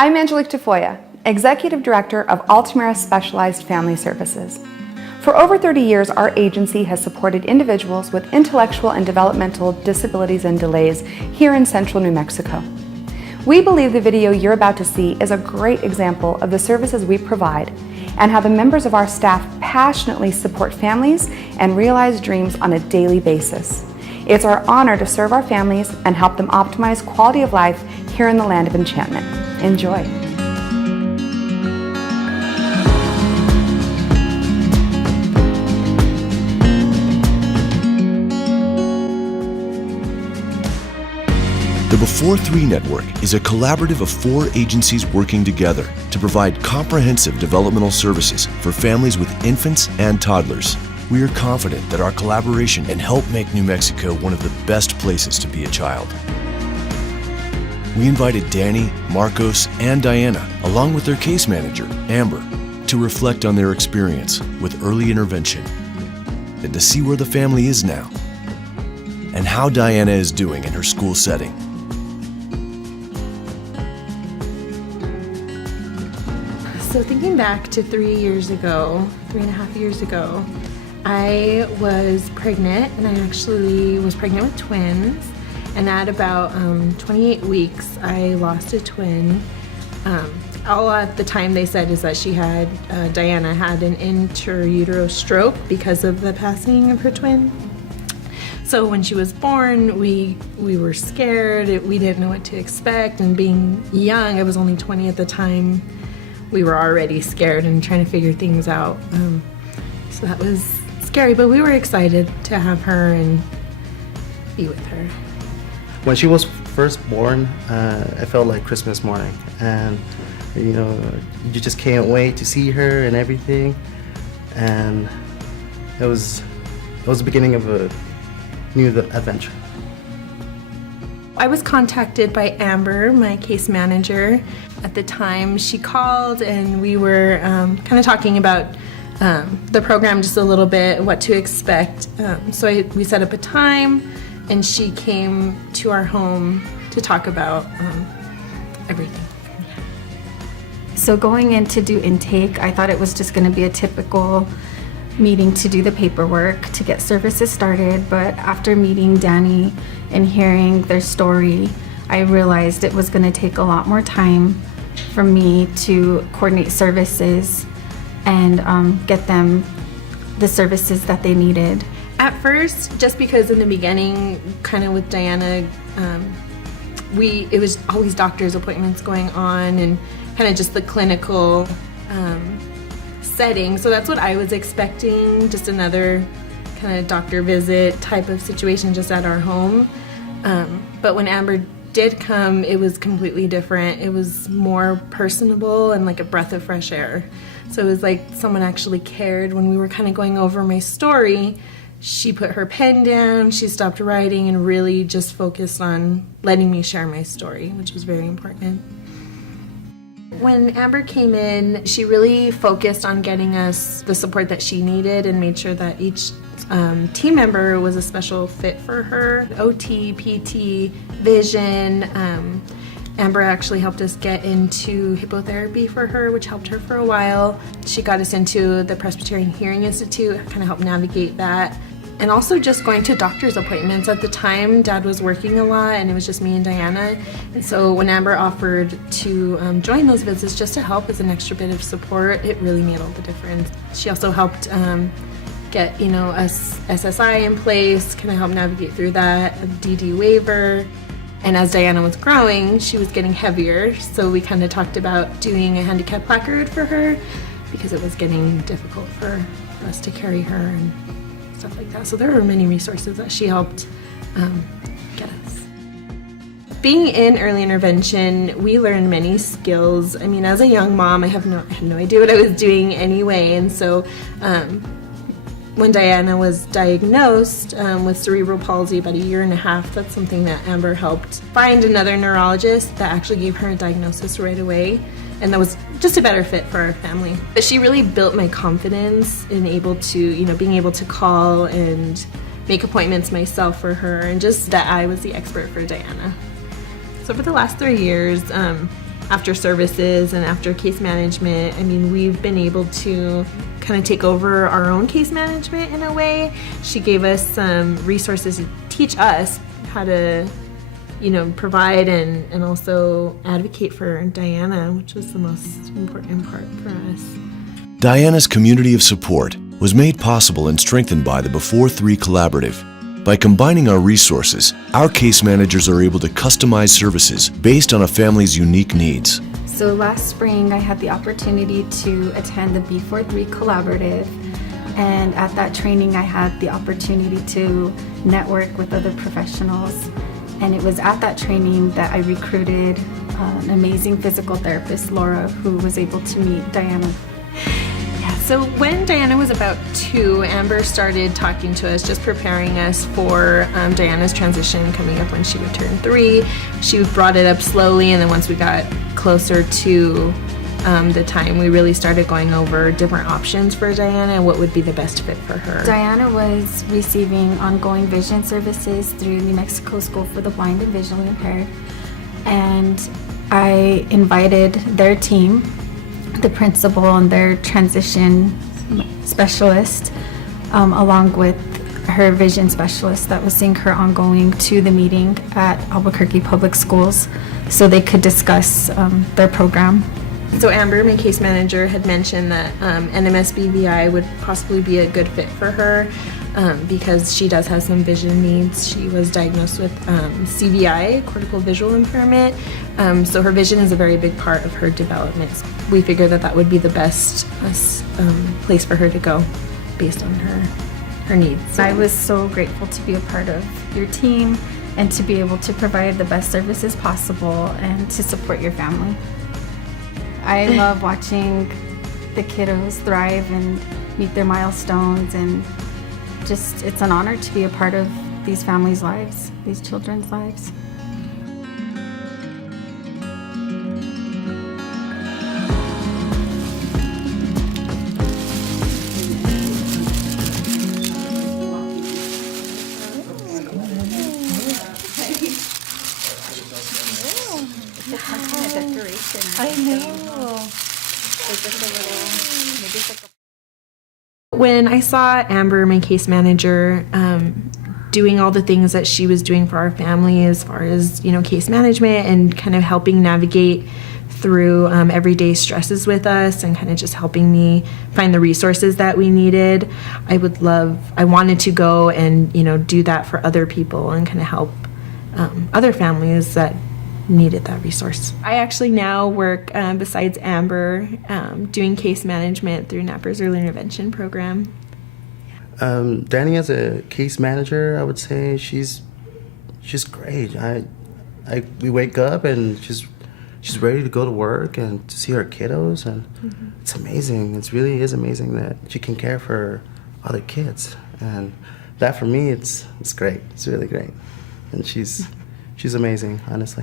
I'm Angelique Tafoya, Executive Director of Altamira Specialized Family Services. For over 30 years, our agency has supported individuals with intellectual and developmental disabilities and delays here in central New Mexico. We believe the video you're about to see is a great example of the services we provide and how the members of our staff passionately support families and realize dreams on a daily basis. It's our honor to serve our families and help them optimize quality of life here in the land of enchantment. Enjoy. The Before 3 Network is a collaborative of 4 agencies working together to provide comprehensive developmental services for families with infants and toddlers. We are confident that our collaboration can help make New Mexico one of the best places to be a child. We invited Danny, Marcos, and Diana, along with their case manager, Amber, to reflect on their experience with early intervention and to see where the family is now and how Diana is doing in her school setting. So thinking back to 3.5 years ago, I was pregnant, and I actually was pregnant with twins. And at about 28 weeks, I lost a twin. All at the time they said is that Diana had an intrauterine stroke because of the passing of her twin. So when she was born, we were scared. We didn't know what to expect. And being young, I was only 20 at the time, we were already scared and trying to figure things out. So that was scary, but we were excited to have her and be with her. When she was first born, it felt like Christmas morning, and you just can't wait to see her and everything. And it was the beginning of a new adventure. I was contacted by Amber, my case manager. At the time, she called, and we were kind of talking about the program just a little bit, what to expect. So we set up a time, and she came to our home to talk about everything. So going in to do intake, I thought it was just going to be a typical meeting to do the paperwork, to get services started, but after meeting Danny and hearing their story, I realized it was going to take a lot more time for me to coordinate services and get them the services that they needed. At first, just because in the beginning, kind of with Diana, it was always doctor's appointments going on and kind of just the clinical setting. So that's what I was expecting, just another kind of doctor visit type of situation just at our home. But when Amber did come, it was completely different. It was more personable and like a breath of fresh air. So it was like someone actually cared. When we were kind of going over my story, she put her pen down, she stopped writing, and really just focused on letting me share my story, which was very important. When Amber came in, she really focused on getting us the support that she needed and made sure that each team member was a special fit for her. OT, PT, vision. Amber actually helped us get into hippotherapy for her, which helped her for a while. She got us into the Presbyterian Hearing Institute, kind of helped navigate that. And also just going to doctor's appointments. At the time, Dad was working a lot, and it was just me and Diana. And so when Amber offered to join those visits just to help as an extra bit of support, it really made all the difference. She also helped get a SSI in place, kind of help navigate through that, a DD waiver. And as Diana was growing, she was getting heavier, so we kind of talked about doing a handicap placard for her because it was getting difficult for us to carry her and stuff like that. So there were many resources that she helped get us. Being in early intervention, we learned many skills. I mean, as a young mom, I had no idea what I was doing anyway, and so when Diana was diagnosed with cerebral palsy about 1.5 years, that's something that Amber helped find another neurologist that actually gave her a diagnosis right away, and that was just a better fit for our family. But she really built my confidence in being able to call and make appointments myself for her, and just that I was the expert for Diana. So for the last 3 years, after services and after case management, I mean, we've been able to kind of take over our own case management in a way. She gave us some resources to teach us how to, provide and also advocate for Diana, which was the most important part for us. Diana's community of support was made possible and strengthened by the Before 3 Collaborative. By combining our resources, our case managers are able to customize services based on a family's unique needs. So last spring, I had the opportunity to attend the Before 3 Collaborative, and at that training, I had the opportunity to network with other professionals. And it was at that training that I recruited an amazing physical therapist, Laura, who was able to meet Diana. So when Diana was about 2, Amber started talking to us, just preparing us for Diana's transition coming up when she would turn 3. She brought it up slowly, and then once we got closer to the time, we really started going over different options for Diana and what would be the best fit for her. Diana was receiving ongoing vision services through New Mexico School for the Blind and Visually Impaired, and I invited their team, the principal and their transition specialist, along with her vision specialist that was seeing her ongoing, to the meeting at Albuquerque Public Schools so they could discuss their program. So Amber, my case manager, had mentioned that NMS-BVI would possibly be a good fit for her because she does have some vision needs. She was diagnosed with CVI, cortical visual impairment, so her vision is a very big part of her development. We figured that would be the best place for her to go based on her needs. I was so grateful to be a part of your team and to be able to provide the best services possible and to support your family. I love watching the kiddos thrive and meet their milestones, and just it's an honor to be a part of these families' lives, these children's lives. When I saw Amber, my case manager, doing all the things that she was doing for our family as far as, case management and kind of helping navigate through everyday stresses with us and kind of just helping me find the resources that we needed, I wanted to go and, do that for other people and kind of help other families that needed that resource. I actually now work, besides Amber, doing case management through NAPR's early intervention program. Danny, as a case manager, I would say she's great. We wake up and she's ready to go to work and to see her kiddos, and it's amazing. It really is amazing that she can care for other kids, and that for me, it's great. It's really great, and she's amazing, honestly.